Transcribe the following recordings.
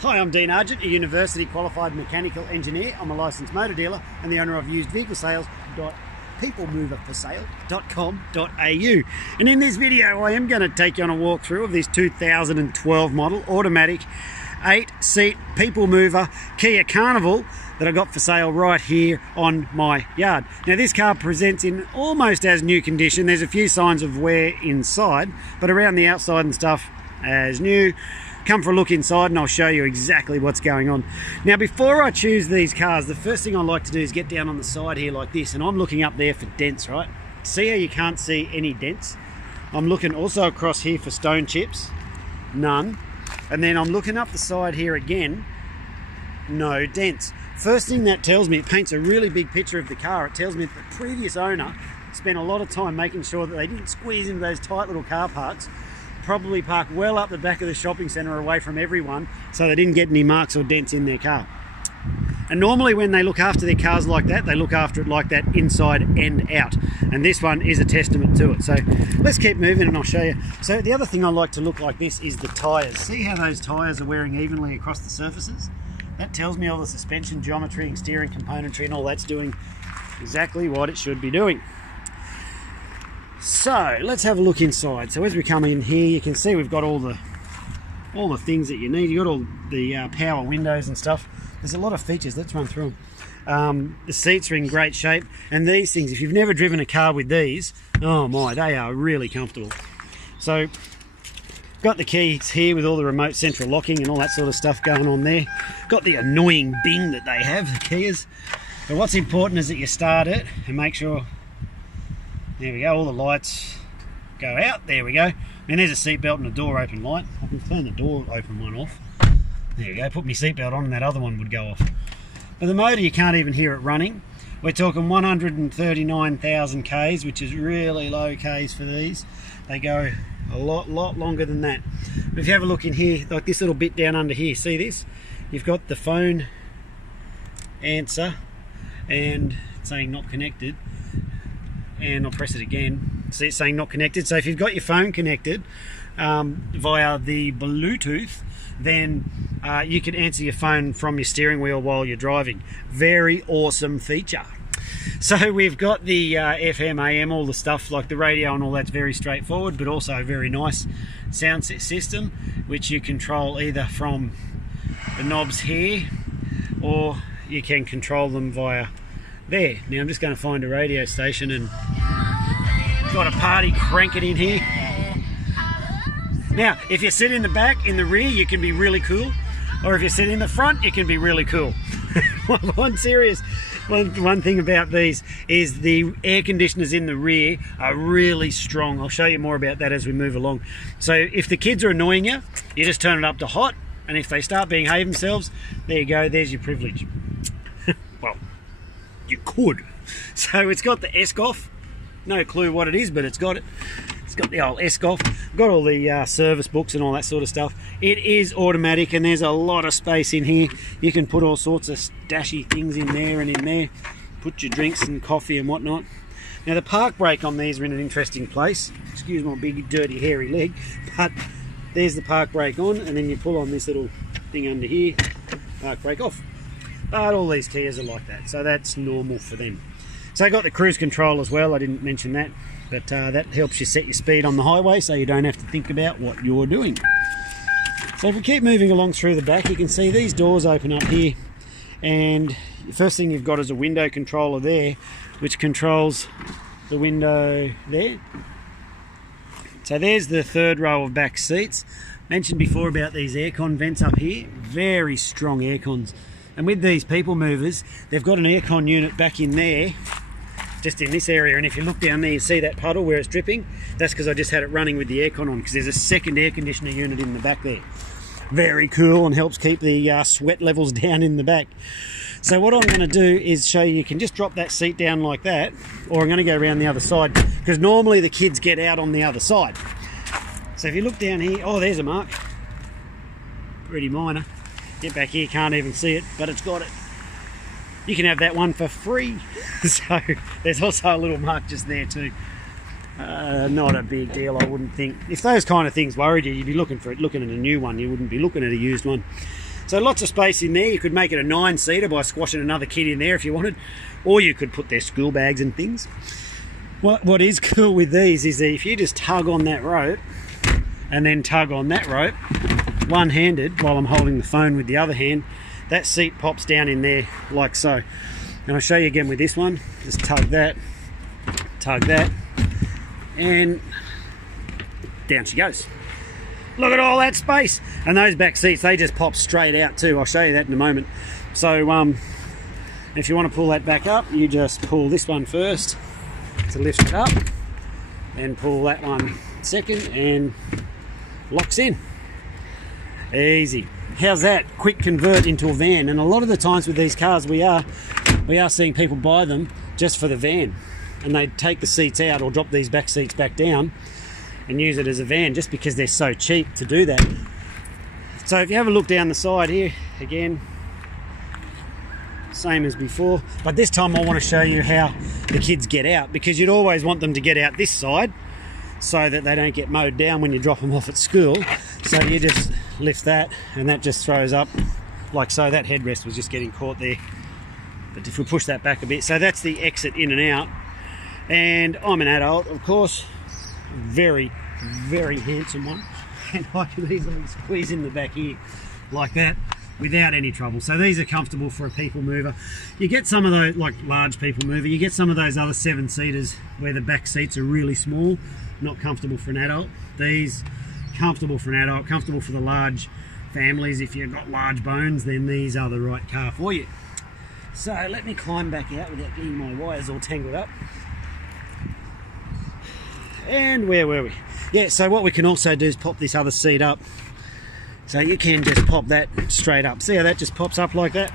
Hi, I'm Dean Argent, a university qualified mechanical engineer. I'm a licensed motor dealer and the owner of usedvehiclesales.peoplemoverforsale.com.au. And in this video I am going to take you on a walkthrough of this 2012 model automatic 8-seat people mover Kia Carnival that I got for sale right here on my yard. Now this car presents in almost as new condition. There's a few signs of wear inside, but around the outside and stuff as new. Come for a look inside and I'll show you exactly what's going on. Now before I choose these cars, the first thing I like to do is get down on the side here like this, and I'm looking up there for dents, right? See how you can't see any dents? I'm looking also across here for stone chips, none. And then I'm looking up the side here again, no dents. First thing that tells me, it paints a really big picture of the car. It tells me that the previous owner spent a lot of time making sure that they didn't squeeze into those tight little car parks, probably parked well up the back of the shopping centre away from everyone, so they didn't get any marks or dents in their car. And normally when they look after their cars like that, they look after it like that inside and out. And this one is a testament to it. So let's keep moving and I'll show you. So the other thing I like to look like this is the tyres. See how those tyres are wearing evenly across the surfaces? That tells me all the suspension geometry and steering componentry and all that's doing exactly what it should be doing. So let's have a look inside. So as we come in here, you can see we've got all the things that you need. You've got all the power windows and stuff. There's a lot of features. Let's run through them. The seats are in great shape, and these things, if you've never driven a car with these, oh my, they are really comfortable. So got the keys here with all the remote central locking and all that sort of stuff going on there. Got the annoying bing that they have, the Kias. But what's important is that you start it and make sure, there we go, all the lights go out, there we go. And there's a seatbelt and a door open light. I can turn the door open one off. There you go, put my seatbelt on and that other one would go off. But the motor, you can't even hear it running. We're talking 139,000 Ks, which is really low Ks for these. They go a lot longer than that. But if you have a look in here, like this little bit down under here, see this? You've got the phone answer and it's saying not connected. And I'll press it again. See, it's saying not connected. So if you've got your phone connected via the Bluetooth, then you can answer your phone from your steering wheel while you're driving. Very awesome feature. So we've got the FM, AM, all the stuff like the radio and all that's very straightforward, but also a very nice sound system, which you control either from the knobs here or you can control them via there. Now I'm just going to find a radio station and got a party crank it in here. Now if you sit in the back, in the rear, you can be really cool, or if you sit in the front, you can be really cool. One thing about these is the air conditioners in the rear are really strong. I'll show you more about that as we move along. So if the kids are annoying you, you just turn it up to hot, and if they start behaving themselves, there you go, there's your privilege. Well, you could. So it's got the SCOF, no clue what it is, but it's got it. It's got the old SCOF, got all the service books and all that sort of stuff. It is automatic and there's a lot of space in here. You can put all sorts of stashy things in there and in there. Put your drinks and coffee and whatnot. Now the park brake on these are in an interesting place. Excuse my big dirty hairy leg, but there's the park brake on, and then you pull on this little thing under here, park brake off. But all these Kias are like that, so that's normal for them. So I got the cruise control as well, I didn't mention that, but that helps you set your speed on the highway so you don't have to think about what you're doing. So if we keep moving along through the back, you can see these doors open up here, and the first thing you've got is a window controller there, which controls the window there. So there's the third row of back seats. Mentioned before about these aircon vents up here, very strong aircons. And with these people movers, they've got an aircon unit back in there, just in this area. And if you look down there, you see that puddle where it's dripping? That's because I just had it running with the aircon on, because there's a second air conditioner unit in the back there. Very cool and helps keep the sweat levels down in the back. So what I'm going to do is show you can just drop that seat down like that, or I'm going to go around the other side, because normally the kids get out on the other side. So if you look down here, oh, there's a mark. Pretty minor. Get back here, can't even see it, but it's got it. You can have that one for free. So there's also a little mark just there too. Not a big deal, I wouldn't think. If those kind of things worried you, you'd be looking at a new one. You wouldn't be looking at a used one. So lots of space in there. You could make it a 9-seater by squashing another kid in there if you wanted, or you could put their school bags and things. What is cool with these is that if you just tug on that rope and then tug on that rope one-handed while I'm holding the phone with the other hand, that seat pops down in there like so. And I'll show you again with this one. Just tug that, and down she goes. Look at all that space. And those back seats, they just pop straight out too. I'll show you that in a moment. So if you want to pull that back up, you just pull this one first to lift it up, and pull that one second, and locks in. Easy. How's that? Quick convert into a van. And a lot of the times with these cars, we are seeing people buy them just for the van, and they take the seats out or drop these back seats back down and use it as a van just because they're so cheap to do that. So if you have a look down the side here, again, same as before, but this time I want to show you how the kids get out, because you'd always want them to get out this side so that they don't get mowed down when you drop them off at school. So you just lift that, and that just throws up like so. That headrest was just getting caught there, but if we push that back a bit, so that's the exit in and out. And I'm an adult, of course, very handsome one, and I can easily squeeze in the back here like that without any trouble. So these are comfortable for a people mover. You get some of those, like large people mover, you get some of those other 7-seaters where the back seats are really small, not comfortable for an adult. These comfortable for an adult, comfortable for the large families. If you've got large bones, then these are the right car for you. So let me climb back out without getting my wires all tangled up. And where were we? Yeah, so what we can also do is pop this other seat up. So you can just pop that straight up. See how that just pops up like that?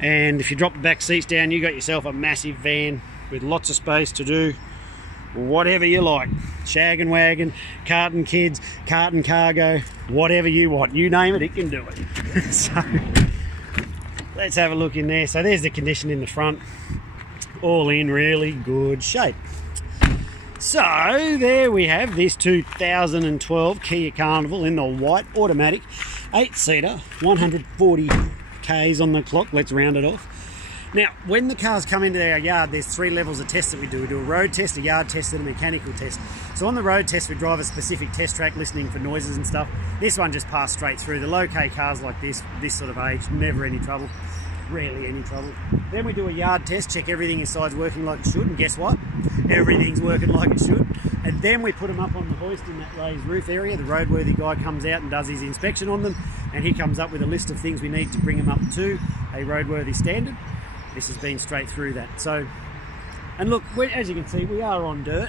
And if you drop the back seats down, you got yourself a massive van with lots of space to do whatever you like. Shag and wagon, cart and kids, cart and cargo, whatever you want. You name it, it can do it. So let's have a look in there. So there's the condition in the front. All in really good shape. So there we have this 2012 Kia Carnival in the white automatic 8-seater, 140 k's on the clock. Let's round it off. Now, when the cars come into our yard, there's 3 levels of tests that we do. We do a road test, a yard test, and a mechanical test. So on the road test, we drive a specific test track, listening for noises and stuff. This one just passed straight through. The low-K cars like this sort of age, never any trouble. Rarely any trouble. Then we do a yard test, check everything inside's working like it should, and guess what? Everything's working like it should. And then we put them up on the hoist in that raised roof area. The roadworthy guy comes out and does his inspection on them, and he comes up with a list of things we need to bring them up to a roadworthy standard. This has been straight through that. So, and look, as you can see, we are on dirt,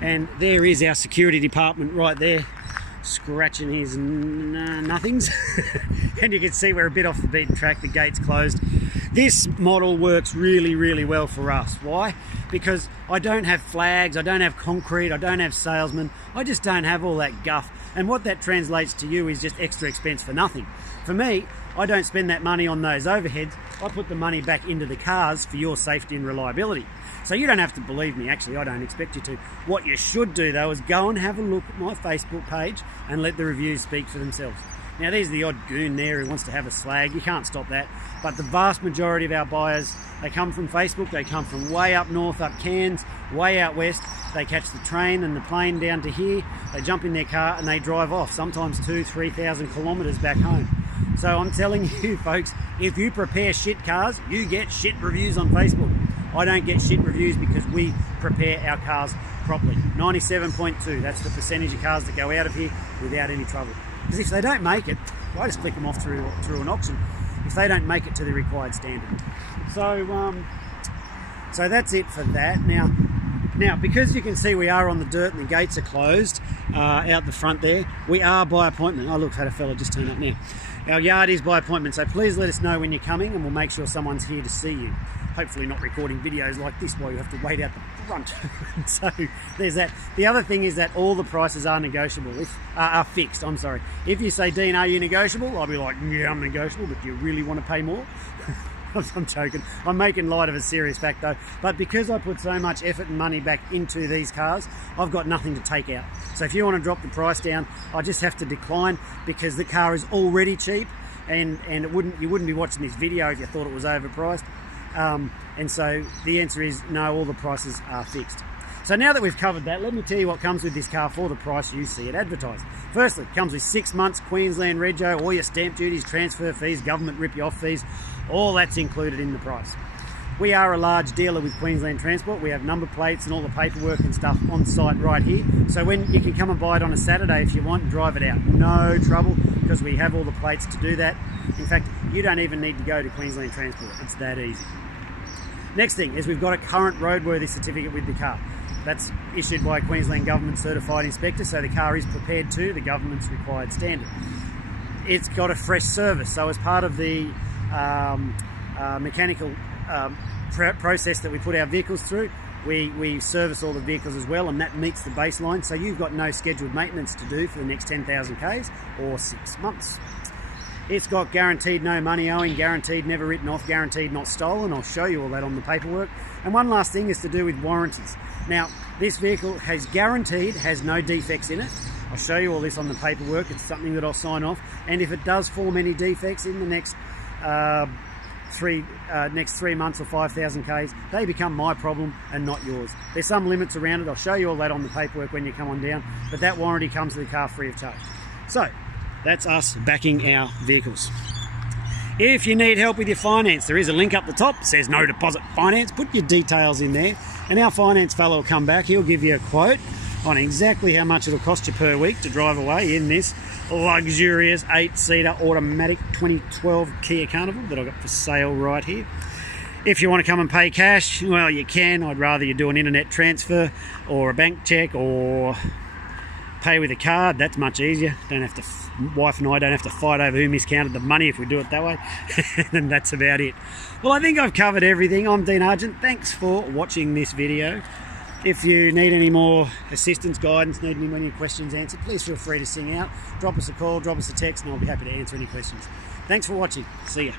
and there is our security department right there, scratching his nothings. And you can see we're a bit off the beaten track. The gate's closed. This model works really well for us. Why? Because I don't have flags, I don't have concrete, I don't have salesmen, I just don't have all that guff. And what that translates to you is just extra expense for nothing. For me, I don't spend that money on those overheads. I put the money back into the cars for your safety and reliability. So you don't have to believe me. Actually, I don't expect you to. What you should do though is go and have a look at my Facebook page and let the reviews speak for themselves. Now there's the odd goon there who wants to have a slag. You can't stop that. But the vast majority of our buyers, they come from Facebook. They come from way up north, up Cairns, way out west. They catch the train and the plane down to here. They jump in their car and they drive off, sometimes 2,000-3,000 kilometres back home. So I'm telling you folks, if you prepare shit cars, you get shit reviews on Facebook. I don't get shit reviews because we prepare our cars properly. 97.2, that's the percentage of cars that go out of here without any trouble. Because if they don't make it, I just click them off through an auction. If they don't make it to the required standard. So that's it for that. Now, because you can see we are on the dirt and the gates are closed out the front there, we are by appointment. Oh look, had a fella just turn up now. Our yard is by appointment, so please let us know when you're coming and we'll make sure someone's here to see you. Hopefully not recording videos like this while you have to wait out the front. So there's that. The other thing is that all the prices are negotiable, are fixed, I'm sorry. If you say, Dean, are you negotiable? I'll be like, yeah, I'm negotiable, but do you really want to pay more? I'm joking. I'm making light of a serious fact though. But because I put so much effort and money back into these cars, I've got nothing to take out. So if you want to drop the price down, I just have to decline because the car is already cheap and you wouldn't be watching this video if you thought it was overpriced. And so the answer is no, all the prices are fixed. So now that we've covered that, let me tell you what comes with this car for the price you see it advertised. Firstly, it comes with 6 months Queensland rego, all your stamp duties, transfer fees, government rip-you-off fees, all that's included in the price. We are a large dealer with Queensland Transport. We have number plates and all the paperwork and stuff on site right here. So when you can come and buy it on a Saturday if you want and drive it out, no trouble, because we have all the plates to do that. In fact, you don't even need to go to Queensland Transport. It's that easy. Next thing is we've got a current roadworthy certificate with the car. That's issued by a Queensland government certified inspector, so the car is prepared to the government's required standard. It's got a fresh service, so as part of the mechanical process that we put our vehicles through, we service all the vehicles as well, and that meets the baseline, so you've got no scheduled maintenance to do for the next 10,000 Ks or 6 months. It's got guaranteed no money owing, guaranteed never written off, guaranteed not stolen. I'll show you all that on the paperwork. And one last thing is to do with warranties. Now, this vehicle has guaranteed, has no defects in it. I'll show you all this on the paperwork. It's something that I'll sign off. And if it does form any defects in the next 3 months or 5,000 Ks, they become my problem and not yours. There's some limits around it. I'll show you all that on the paperwork when you come on down. But that warranty comes to the car free of charge. So, that's us backing our vehicles. If you need help with your finance, there is a link up the top. It says no deposit finance. Put your details in there and our finance fellow will come back. He'll give you a quote on exactly how much it'll cost you per week to drive away in this luxurious 8-seater automatic 2012 Kia Carnival that I've got for sale right here. If you want to come and pay cash, well, you can. I'd rather you do an internet transfer or a bank check or pay with a card. That's much easier. Don't have to, wife and I don't have to fight over who miscounted the money if we do it that way. And that's about it. Well, I think I've covered everything. I'm Dean Argent. Thanks for watching this video. If you need any more assistance, guidance, need any questions answered, please feel free to sing out. Drop us a call, drop us a text, and I'll be happy to answer any questions. Thanks for watching. See ya.